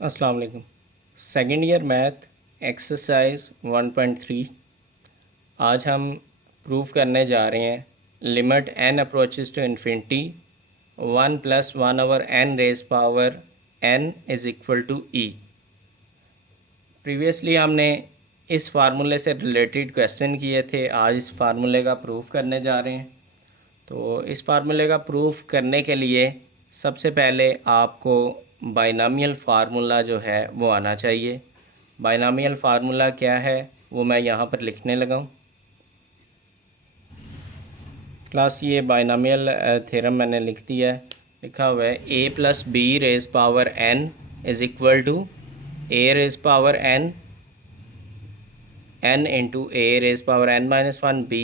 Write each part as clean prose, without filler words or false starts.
अस्सलाम वालेकुम। Second year math exercise 1.3। आज हम प्रूव करने जा रहे हैं limit n approaches to infinity 1 + 1/n raise power n is equal to e। Previously हमने इस फार्मूले से रिलेटेड क्वेश्चन किए थे, आज इस फार्मूले का प्रूफ करने जा रहे हैं। तो इस फार्मूले का प्रूफ करने के लिए सबसे पहले आपको बाइनॉमियल फार्मूला जो है वो आना चाहिए। बाइनॉमियल फार्मूला क्या है वो मैं यहाँ पर लिखने लगा हूँ। क्लास ये बाइनॉमियल थ्योरम मैंने लिख दिया है। लिखा हुआ है a + b raise power n is equal to a raise power n into a raise power n-1 b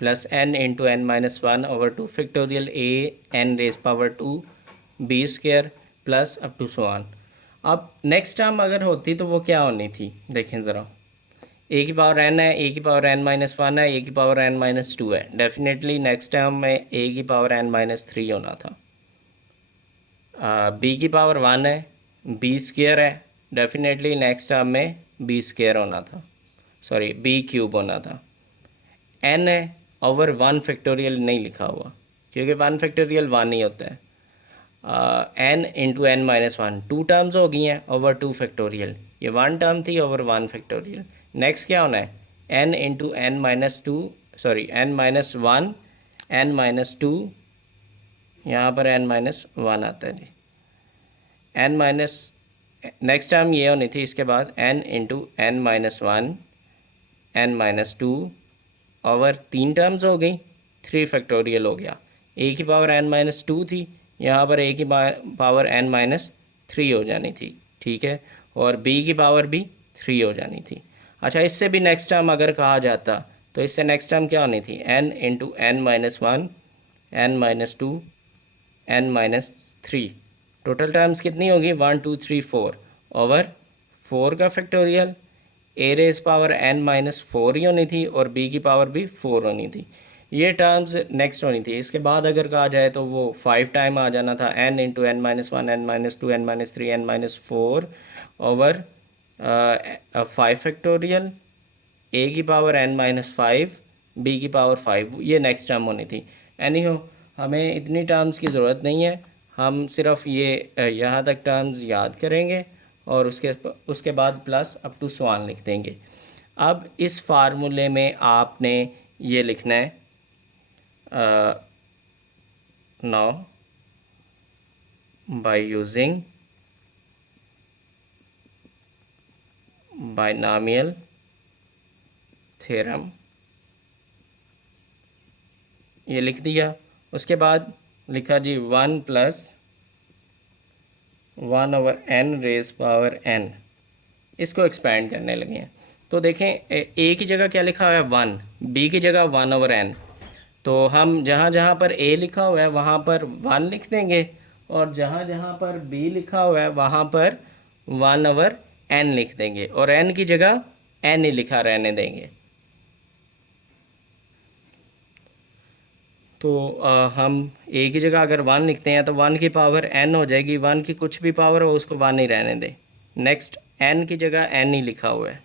plus n into n-1/2 factorial a n raise power 2 b square plus up to so on. अब next term अगर होती तो वो क्या होनी थी, देखें ज़रा। a की पावर n है, a की पावर n-1 है, a की पावर n-2 है। डेफिनेटली नेक्स्ट टर्म में a की पावर n-3 होना था। b की पावर 1 है, b स्क्वायर है, डेफिनेटली नेक्स्ट टर्म में b स्क्वायर होना था, सॉरी b क्यूब होना था। n है ओवर 1 फैक्टोरियल नहीं लिखा हुआ क्योंकि 1 फैक्टोरियल 1 ही होता है। n into n-1 to terms हो गई हैं ओवर 2 फैक्टोरियल, ये 1 टर्म थी ओवर 1 फैक्टोरियल। नेक्स्ट क्या होना है n into n-2 sorry n-1 n-2, यहाँ पर n-1 आता है जी। n माइनस नेक्स्ट टर्म ये होनी थी, इसके बाद n into n-1 n-2 over 3 terms हो गई, 3 फैक्टोरियल हो गया। a की पावर n-2 थी, यहाँ पर a की पावर n-3 हो जानी थी, ठीक है, और b की पावर भी 3 हो जानी थी। अच्छा, इससे भी नेक्स्ट टर्म अगर कहा जाता तो इससे नेक्स्ट टर्म क्या होनी थी n into n-1 n-2 n-3। Total terms कितनी होगी 1 2 3 4 ओवर 4 का factorial. a raise power n-4 ही होनी थी और b की पावर भी 4 होनी थी। ये टर्म्स नेक्स्ट होनी थी। इसके बाद अगर कहा जाए तो वो 5 टाइम आ जाना था n into n-1 n-2 n-3 n-4 over 5 factorial, a की पावर n-5 b की पावर 5, ये नेक्स्ट टर्म होनी थी। एनीहो हमें इतनी टर्म्स की ज़रूरत नहीं है, हम सिर्फ ये यहाँ तक टर्म्स याद करेंगे और उसके बाद प्लस अप टू सवाल लिख देंगे। अब इस फार्मूले में आपने ये लिखना है now by using binomial theorem, ये लिख दिया। उसके बाद लिखा जी 1 + 1/n रेज़ पावर n, इसको एक्सपेंड करने लगे हैं। तो देखें a की जगह क्या लिखा हुआ है 1, b की जगह 1/n। तो हम जहाँ जहाँ पर a लिखा हुआ है वहाँ पर 1 लिख देंगे और जहाँ जहाँ पर b लिखा हुआ है वहाँ पर 1/n लिख देंगे और n की जगह n ही लिखा रहने देंगे। तो हम a की जगह अगर 1 लिखते हैं तो 1 की पावर n हो जाएगी, 1 की कुछ भी पावर हो उसको 1 ही रहने दें। नेक्स्ट n की जगह n ही लिखा हुआ है,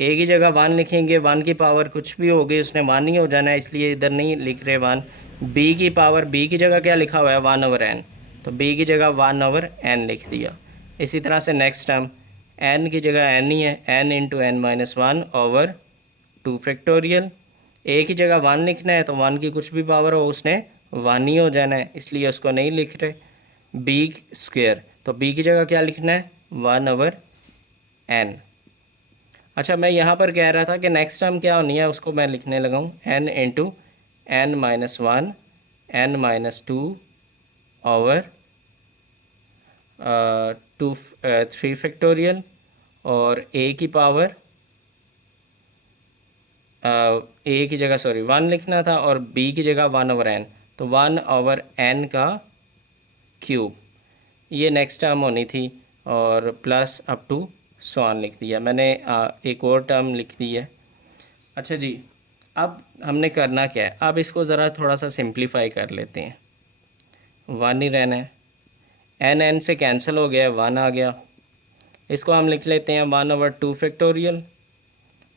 a की जगह 1 लिखेंगे, 1 की पावर कुछ भी होगी उसने 1 ही हो जाना है, इसलिए इधर नहीं लिख रहे 1। b की पावर, b की जगह क्या लिखा हुआ है 1/n, तो b की जगह 1/n लिख दिया। इसी तरह से नेक्स्ट टर्म n की जगह n ही है, n into n-1 over 2 factorial. a की जगह 1 लिखना है तो 1 की कुछ भी पावर हो उसने 1 ही हो जाना है, इसलिए उसको नहीं लिख रहे। b स्क्वायर, तो b की जगह क्या लिखना है 1/n। अच्छा, मैं यहाँ पर कह रहा था कि नेक्स्ट टर्म क्या होनी है उसको मैं लिखने लगा हूँ n into n-1 n-2 over 3 factorial और a की पावर a की जगह सॉरी 1 लिखना था और b की जगह 1/n, तो 1/n का क्यूब, ये नेक्स्ट टर्म होनी थी और प्लस अप टू सॉन लिख दिया मैंने। एक और टर्म लिख दी है। अच्छा जी, अब हमने करना क्या है, अब इसको ज़रा थोड़ा सा सिंप्लीफाई कर लेते हैं। 1 ही रहना है, एन से कैंसिल हो गया, 1 आ गया। इसको हम लिख लेते हैं 1/2 फैक्टोरियल,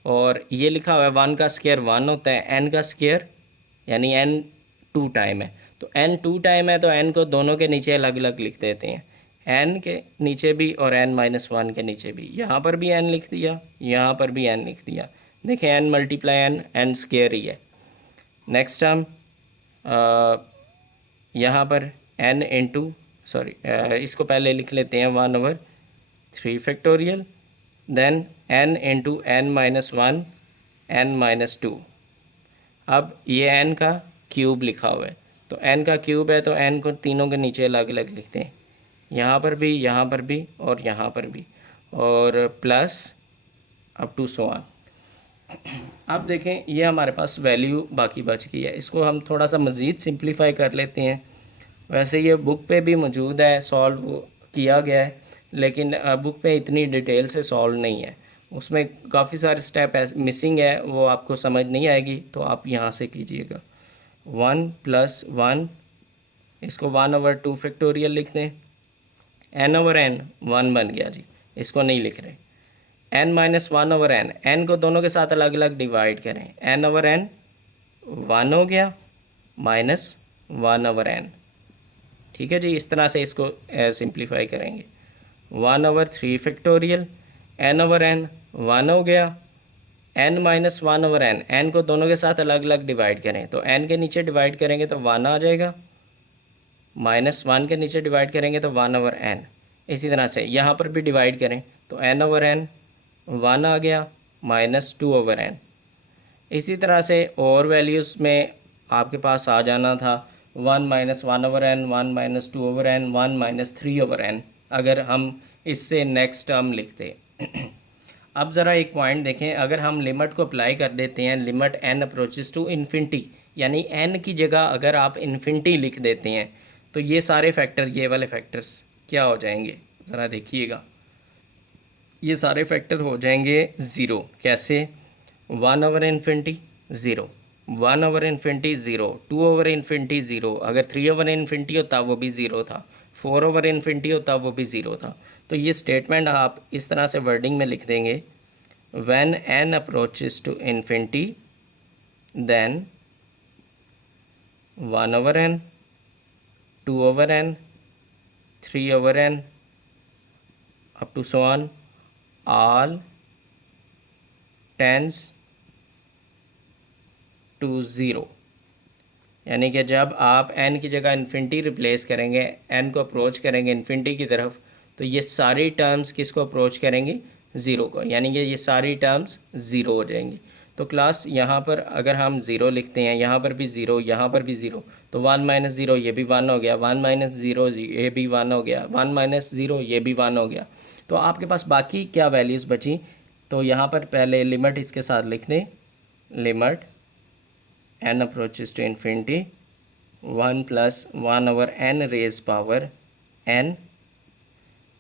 और ये लिखा हुआ है 1 का स्क्वायर 1 होता है, n का स्क्वायर यानी n 2 टाइम है, तो n 2 टाइम है तो n को दोनों के नीचे अलग अलग लिख देते हैं, n के नीचे भी और n-1 के नीचे भी। यहाँ पर भी n लिख दिया, यहाँ पर भी n लिख दिया। देखें n मल्टीप्लाई n स्क्वायर ही है। नेक्स्ट टर्म यहाँ पर n इंटू इसको पहले लिख लेते हैं 1/3 factorial, then n into n-1 n-2। अब ये n का क्यूब लिखा हुआ है, तो n का क्यूब है तो n को तीनों के नीचे अलग अलग लिखते हैं, यहाँ पर भी, यहाँ पर भी और यहाँ पर भी, और plus up to so on. अब देखें ये हमारे पास वैल्यू बाकी बच गई है, इसको हम थोड़ा सा मज़ीद सिंप्लीफाई कर लेते हैं। वैसे ये बुक पे भी मौजूद है, सॉल्व किया गया है, लेकिन बुक पे इतनी डिटेल से सॉल्व नहीं है, उसमें काफ़ी सारे स्टेप मिसिंग है, वो आपको समझ नहीं आएगी, तो आप यहाँ से कीजिएगा। 1 + 1, इसको 1/2 फैक्टोरियल लिख दें, n/n 1 बन गया जी, इसको नहीं लिख रहे। n-1/n, n को दोनों के साथ अलग अलग डिवाइड करें, n/n 1 हो गया माइनस 1/n। ठीक है जी, इस तरह से इसको सिंप्लीफाई करेंगे। 1/3 फैक्टोरियल, n/n 1 हो गया, n-1/n, n को दोनों के साथ अलग अलग डिवाइड करें, तो n के नीचे डिवाइड करेंगे तो 1 आ जाएगा, -1 के नीचे डिवाइड करेंगे तो 1/n। इसी तरह से यहाँ पर भी डिवाइड करें तो n/n 1 आ गया -2/n। इसी तरह से और वैल्यूज़ में आपके पास आ जाना था 1 - 1/n, 1 - 2/n, 1 - 3/n, अगर हम इससे नेक्स्ट टर्म लिखते। अब ज़रा एक पॉइंट देखें, अगर हम लिमिट को अप्लाई कर देते हैं, limit n approaches to infinity, यानी n की जगह अगर आप इन्फिनिटी लिख देते हैं तो ये सारे फैक्टर, ये वाले फैक्टर्स क्या हो जाएंगे, ज़रा देखिएगा, ये सारे फैक्टर हो जाएंगे ज़ीरो। कैसे? 1/∞ 0, 1/∞ 0, 2/∞ 0, अगर 3/∞ होता वो भी ज़ीरो था, 4/∞ होता वो भी ज़ीरो था। तो ये स्टेटमेंट आप इस तरह से वर्डिंग में लिख देंगे, when n approaches to infinity then 1/n, 2/n, 3/n up to so on, all tends to 0। यानी कि जब आप n की जगह इन्फिनिटी रिप्लेस करेंगे, n को अप्रोच करेंगे इन्फिनिटी की तरफ, तो ये सारी टर्म्स किसको अप्रोच करेंगे? ज़ीरो को, यानी कि ये सारी टर्म्स ज़ीरो हो जाएंगी। तो क्लास यहाँ पर अगर हम ज़ीरो लिखते हैं, यहाँ पर भी ज़ीरो, यहाँ पर भी ज़ीरो, तो 1 - 0 ये भी 1 हो गया, 1 - 0 ये भी 1 हो गया, 1 - 0 ये भी 1 हो गया। तो आपके पास बाकी क्या वैल्यूज़ बची? तो यहाँ पर पहले लिमिट इसके साथ लिख दें, limit n approaches to infinity 1 + 1/n raise power n,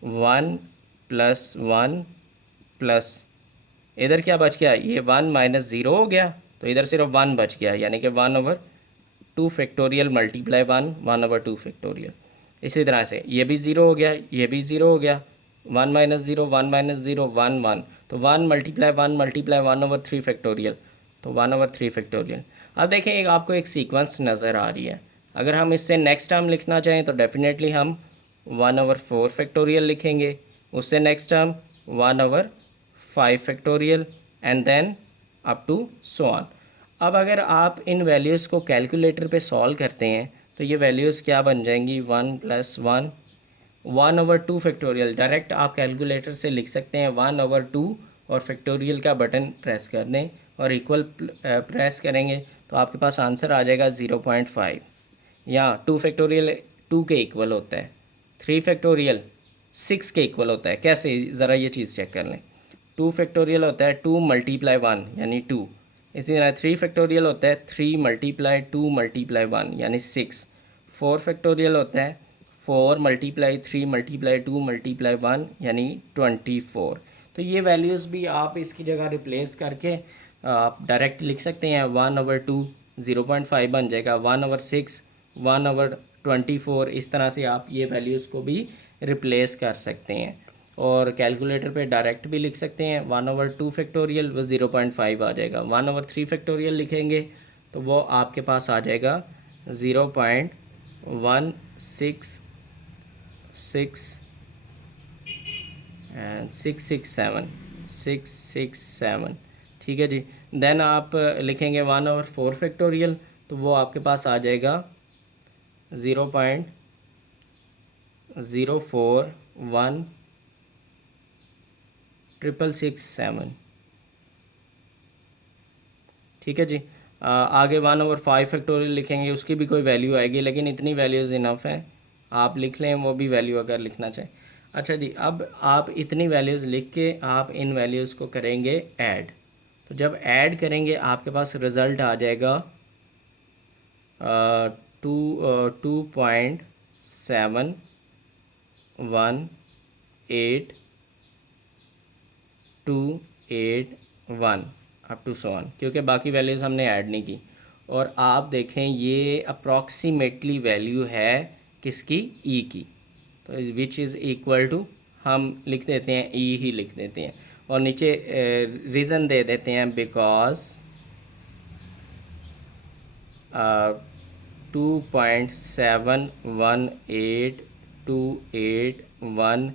1 + 1 plus इधर क्या बच गया, ये 1 - 0 हो गया, तो इधर सिर्फ 1 बच गया, यानी कि 1/2 फैक्टोरियल मल्टीप्लाई 1, 1/2 फैक्टोरियल। इसी तरह से ये भी ज़ीरो हो गया, ये भी ज़ीरो हो गया, 1 - 0, 1 - 0, 1 1, तो 1 × 1 × 1/3 फैक्टोरियल, तो 1/3 फैक्टोरियल। अब देखें आपको एक सीक्वेंस नज़र आ रही है, अगर हम इससे नेक्स्ट टर्म लिखना चाहें तो डेफिनेटली हम 1/4 फैक्टोरियल लिखेंगे, उससे next term 1/5 factorial and then up to so on. अब अगर आप इन वैल्यूज़ को कैलकुलेटर पे सॉल्व करते हैं तो ये वैल्यूज़ क्या बन जाएंगी, 1 + 1, 1/2 फैक्टोरियल, डायरेक्ट आप कैलकुलेटर से लिख सकते हैं 1/2 और फैक्टोरियल का बटन प्रेस कर दें और इक्वल प्रेस करेंगे तो आपके पास आंसर आ जाएगा 0.5। या 2 फैक्टोरियल 2 के इक्वल होता है, 3 फैक्टोरियल 6 के इक्वल होता है। कैसे, ज़रा ये चीज़ चेक कर लें। 2 फैक्टोरियल होता है 2 × 1 यानी 2, इसी तरह 3 फैक्टोरियल होता है 3 × 2 × 1 यानी 6, 4 फैक्टोरियल होता है 4 × 3 × 2 × 1 यानी 24। तो ये वैल्यूज़ भी आप इसकी जगह रिप्लेस करके आप डायरेक्ट लिख सकते हैं, 1/2 0.5 बन जाएगा, 1/6 24, इस तरह से आप ये वैल्यूज़ को भी रिप्लेस कर सकते हैं और कैलकुलेटर पे डायरेक्ट भी लिख सकते हैं। 1/2 फैक्टोरियल वो 0.5 आ जाएगा। 1/3 फैक्टोरियल लिखेंगे तो वो आपके पास आ जाएगा 0.1667 ठीक है जी। देन आप लिखेंगे 1/4 फैक्टोरियल तो वो आपके पास आ जाएगा 0.041667 ठीक है जी। आगे 1/5 फैक्टोरियल लिखेंगे, उसकी भी कोई वैल्यू आएगी, लेकिन इतनी वैल्यूज़ इनफ है, आप लिख लें वो भी वैल्यू अगर लिखना चाहें। अच्छा जी, अब आप इतनी वैल्यूज़ लिख के आप इन वैल्यूज़ को करेंगे ऐड। तो जब ऐड करेंगे आपके पास रिज़ल्ट आ जाएगा 2.71821 अप टू सो ऑन, क्योंकि बाकी वैल्यूज़ हमने ऐड नहीं की। और आप देखें ये अप्रॉक्सीमेटली वैल्यू है किसकी, ई की। तो विच इज़ इक्वल टू, हम लिख देते हैं ई ही लिख देते हैं और नीचे रीज़न दे देते हैं बिकॉज 2.71821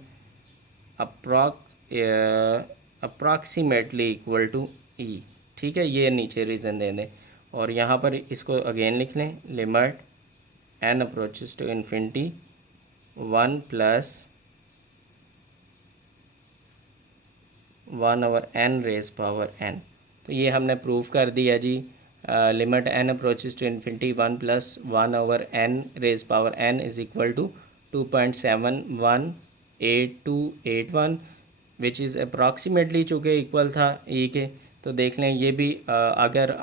अप्रॉक्सीमेटली इक्वल टू ई। ठीक है, ये नीचे रीज़न दे दें और यहाँ पर इसको अगेन लिख लें, limit n approaches to infinity 1 + 1/n⁻n। तो ये हमने प्रूव कर दिया जी। Limit n approaches to infinity 1 + 1/n⁻n is equal to 2.71821 which is approximately, चूँकि इक्वल था ई के। तो देख लें ये भी अगर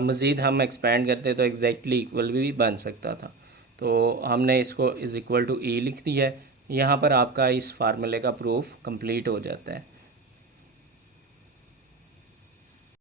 मज़ीद हम एक्सपेंड करते तो एग्जैक्टली इक्वल भी बन सकता था। तो हमने इसको इज़ इक्वल टू ई लिख दिया है। यहाँ पर आपका इस फार्मूले का प्रूफ कंप्लीट हो जाता है।